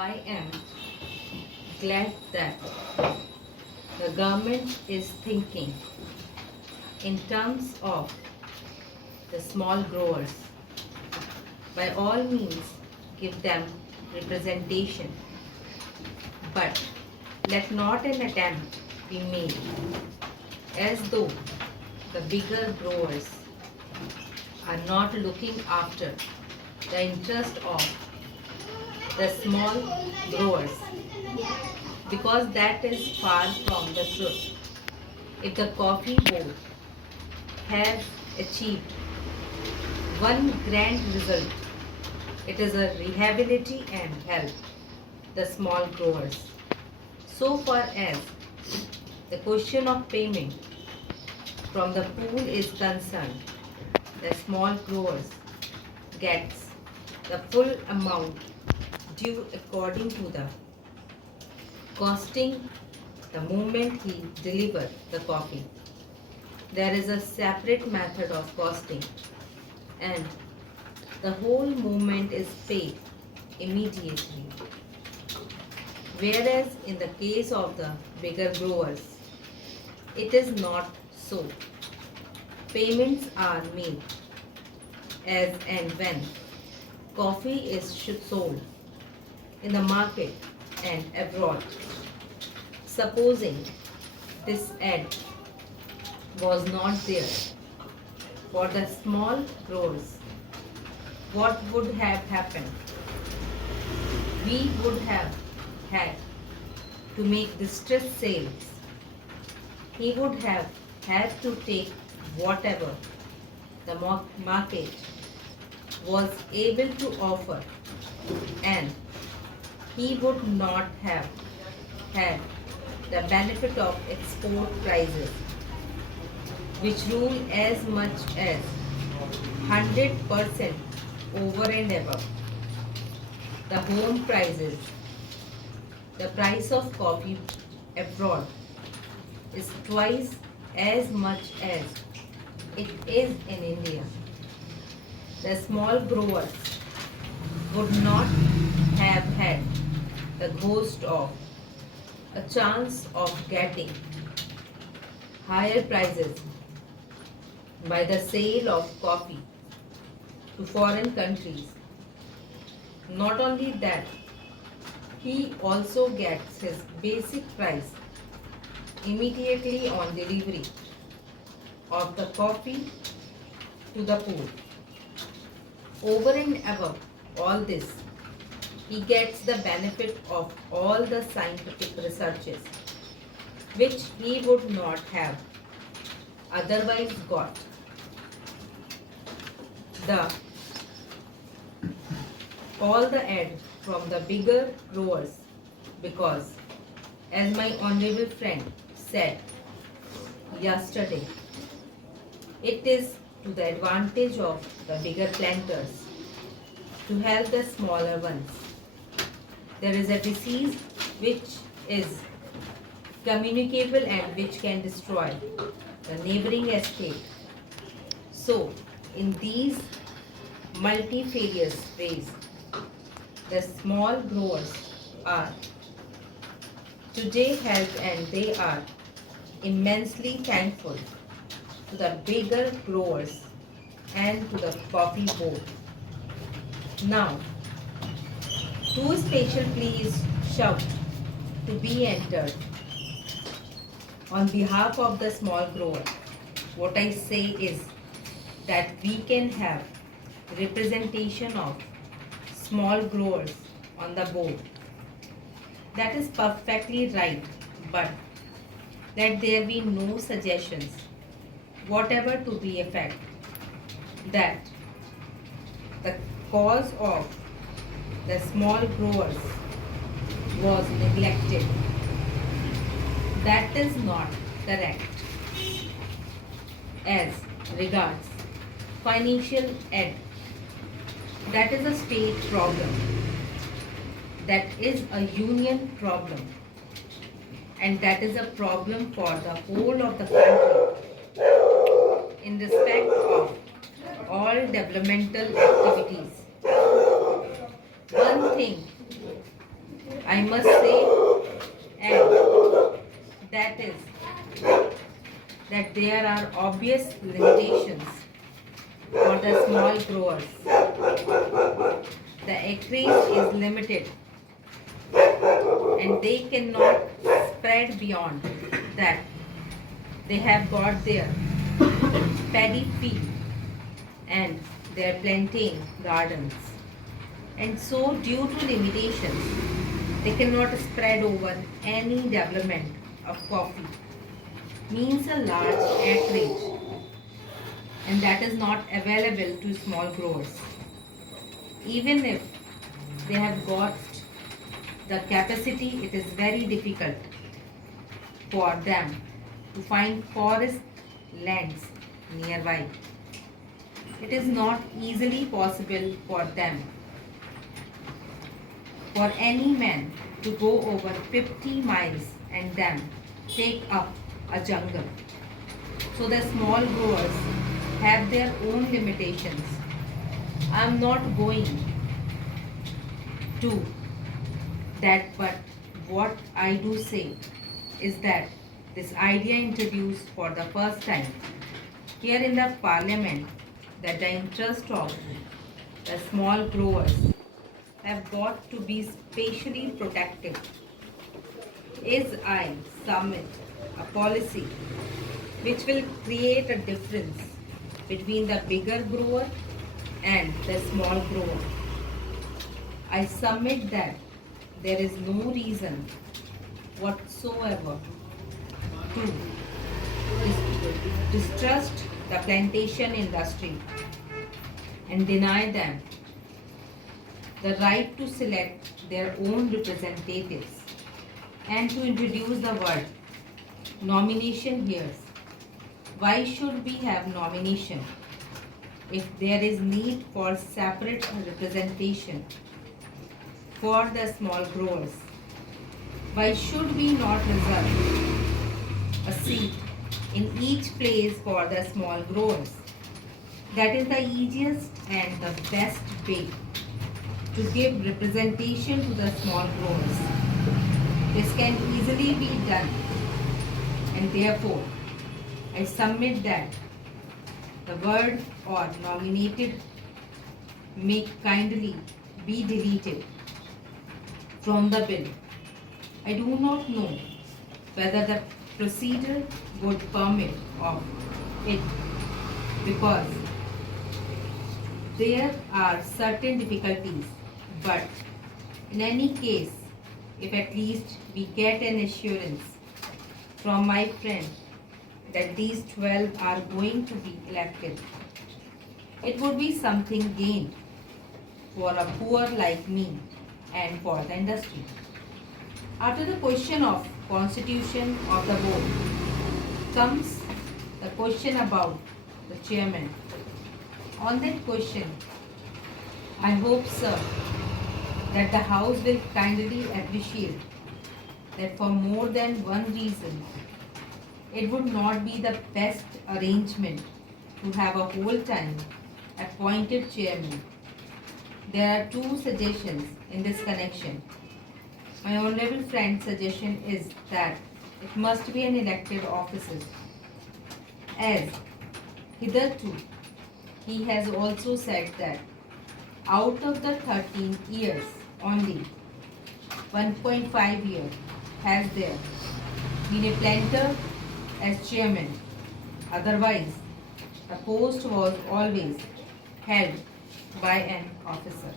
I am glad that the government is thinking in terms of the small growers. By all means, give them representation, but let not an attempt be made as though the bigger growers are not looking after the interest of the small growers, because that is far from the truth. If the coffee board has achieved one grand result, it is a rehabilitate and help the small growers. So far as the question of payment from the pool is concerned, the small growers gets the full amount due according to the costing the moment he deliver the coffee. There is a separate method of costing, and the whole movement is paid immediately. Whereas in the case of the bigger growers, it is not so. Payments are made as and when coffee is sold in the market and abroad. Supposing this ad was not there for the small growers, what would have happened? We would have had to make distress sales. He would have had to take whatever the market was able to offer, and he would not have had the benefit of export prices, which rule as much as 100% over and above the home prices. The price of coffee abroad is twice as much as it is in India. The small growers would not have had the ghost of a chance of getting higher prices by the sale of coffee to foreign countries. Not only that, he also gets his basic price immediately on delivery of the coffee to the pool. Over and above all this, he gets the benefit of all the scientific researches which he would not have otherwise got. The all the ad from the bigger growers, because as my honorable friend said yesterday, it is to the advantage of the bigger planters to help the smaller ones. There is a disease which is communicable and which can destroy the neighboring estate. So, in these multifarious ways, the small growers are today helped, and they are immensely thankful to the bigger growers and to the coffee board. Now, two special pleas shoved to be entered on behalf of the small grower. What I say is that we can have representation of small growers on the board. That is perfectly right, but let there be no suggestions, whatever to the effect, that the cause of the small growers was neglected. That is not correct. As regards financial aid, that is a state problem. That is a union problem. And that is a problem for the whole of the country in respect of all developmental activities. One thing I must say, and that is that there are obvious limitations for the small growers. The acreage is limited and they cannot spread beyond that. They have got their paddy field and their plantain gardens. And so, due to limitations, they cannot spread over any development of coffee. Means a large acreage, and that is not available to small growers. Even if they have got the capacity, it is very difficult for them to find forest lands nearby. It is not easily possible for them, for any man to go over 50 miles and then take up a jungle. So the small growers have their own limitations. I am not going to that, but what I do say is that this idea introduced for the first time here in the parliament, that the interest of the small growers have got to be specially protected, is I submit a policy which will create a difference between the bigger grower and the small grower. I submit that there is no reason whatsoever to distrust the plantation industry and deny them the right to select their own representatives and to introduce the word nomination here. Why should we have nomination if there is need for separate representation for the small growers? Why should we not reserve a seat in each place for the small growers? That is the easiest and the best way to give representation to the small growers. This can easily be done, and therefore I submit that the word or nominated may kindly be deleted from the bill. I do not know whether the procedure would permit of it, because there are certain difficulties, but in any case, if at least we get an assurance from my friend that these 12 are going to be elected, it would be something gained for a poor like me and for the industry. After the question of constitution of the board comes the question about the chairman. On that question, I hope, sir, that the House will kindly appreciate that for more than one reason, it would not be the best arrangement to have a whole-time appointed chairman. There are two suggestions in this connection. My honorable friend's suggestion is that it must be an elected officer, as hitherto he has also said that out of the 13 years only 1.5 years has there been a planter as chairman. Otherwise, the post was always held by an officer.